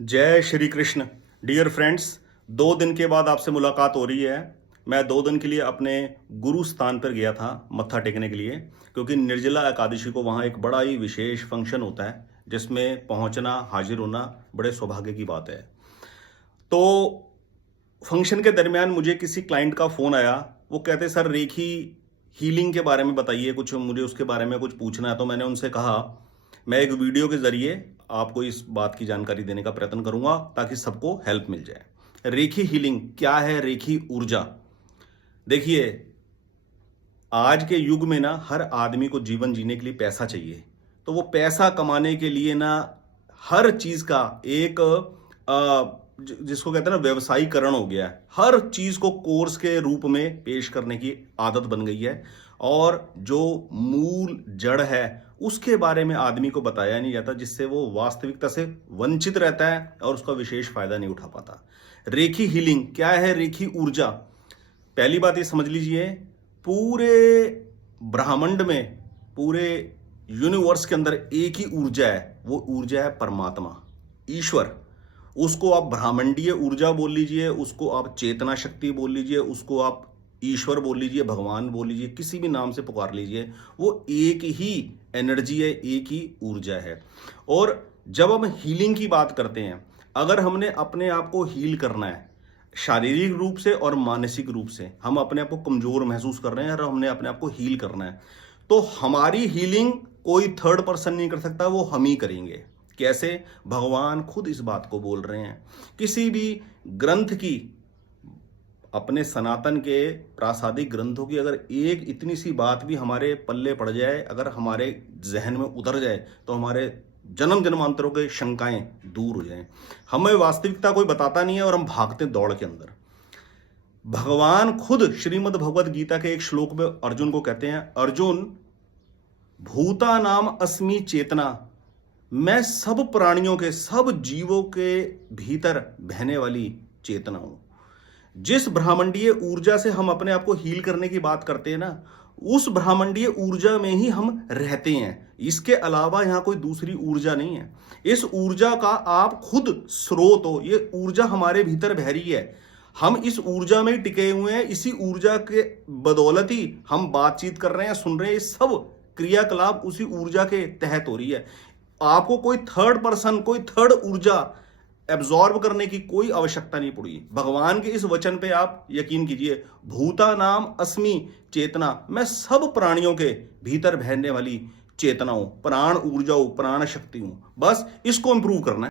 जय Shri Krishna. Dear friends, 2 दिन के बाद आपसे मुलाकात हो रही है। मैं 2 दिन के लिए अपने गुरु स्थान पर गया था मत्था टेकने के लिए, क्योंकि निर्जला एकादशी को वहाँ एक बड़ा ही विशेष फंक्शन होता है जिसमें पहुँचना, हाजिर होना बड़े सौभाग्य की बात है। तो फंक्शन के दरमियान मुझे किसी क्लाइंट का फ़ोन आया। वो कहते, सर रेखी हीलिंग के बारे में बताइए, कुछ मुझे उसके बारे में कुछ पूछना है। तो मैंने उनसे कहा, मैं एक वीडियो के ज़रिए आपको इस बात की जानकारी देने का प्रयत्न करूंगा ताकि सबको हेल्प मिल जाए। रेखी हीलिंग क्या है? रेखी ऊर्जा। देखिए, आज के युग में ना हर आदमी को जीवन जीने के लिए पैसा चाहिए। तो वो पैसा कमाने के लिए ना हर चीज का एक जिसको कहते हैं ना व्यवसायीकरण हो गया है। हर चीज को कोर्स के रूप में पेश करने की आदत बन गई है, और जो मूल जड़ है उसके बारे में आदमी को बताया नहीं जाता, जिससे वो वास्तविकता से वंचित रहता है और उसका विशेष फायदा नहीं उठा पाता। रेखी हीलिंग क्या है? रेखी ऊर्जा। पहली बात ये समझ लीजिए, पूरे ब्रह्मांड में, पूरे यूनिवर्स के अंदर एक ही ऊर्जा है। वो ऊर्जा है परमात्मा, ईश्वर। उसको आप ब्रह्मांडीय ऊर्जा बोल लीजिए, उसको आप चेतना शक्ति बोल लीजिए, उसको आप ईश्वर बोल लीजिए, भगवान बोल लीजिए, किसी भी नाम से पुकार लीजिए, वो एक ही एनर्जी है, एक ही ऊर्जा है। और जब हम हीलिंग की बात करते हैं, अगर हमने अपने आप को हील करना है शारीरिक रूप से और मानसिक रूप से, हम अपने आप को कमजोर महसूस कर रहे हैं और हमने अपने आप को हील करना है, तो हमारी हीलिंग कोई थर्ड पर्सन नहीं कर सकता, वो हम ही करेंगे। कैसे? भगवान खुद इस बात को बोल रहे हैं। किसी भी ग्रंथ की, अपने सनातन के प्रासादिक ग्रंथों की अगर एक इतनी सी बात भी हमारे पल्ले पड़ जाए, अगर हमारे जहन में उतर जाए, तो हमारे जन्म जन्मांतरों के शंकाएं दूर हो जाएं। हमें वास्तविकता कोई बताता नहीं है और हम भागते दौड़ के अंदर। भगवान खुद श्रीमद् भगवद गीता के एक श्लोक में अर्जुन को कहते हैं, अर्जुन भूता नाम अस्मि चेतना, मैं सब प्राणियों के, सब जीवों के भीतर बहने वाली चेतना हूं। जिस ब्रह्मांडीय ऊर्जा से हम अपने आप को हील करने की बात करते हैं ना, उस ब्रह्मांडीय ऊर्जा में ही हम रहते हैं। इसके अलावा यहां कोई दूसरी ऊर्जा नहीं है। इस ऊर्जा का आप खुद स्रोत हो। ये ऊर्जा हमारे भीतर बह रही है, हम इस ऊर्जा में ही टिके हुए हैं। इसी ऊर्जा के बदौलत ही हम बातचीत कर रहे हैं, सुन रहे हैं। ये सब क्रियाकलाप उसी ऊर्जा के तहत हो रही है। आपको कोई थर्ड पर्सन, कोई थर्ड ऊर्जा एब्जॉर्ब करने की कोई आवश्यकता नहीं पड़ी। भगवान के इस वचन पे आप यकीन कीजिए, भूता नाम अस्मि चेतना, मैं सब प्राणियों के भीतर बहने वाली चेतना हूं, प्राण ऊर्जा हूं, प्राण शक्ति हूं। बस इसको इंप्रूव करना है।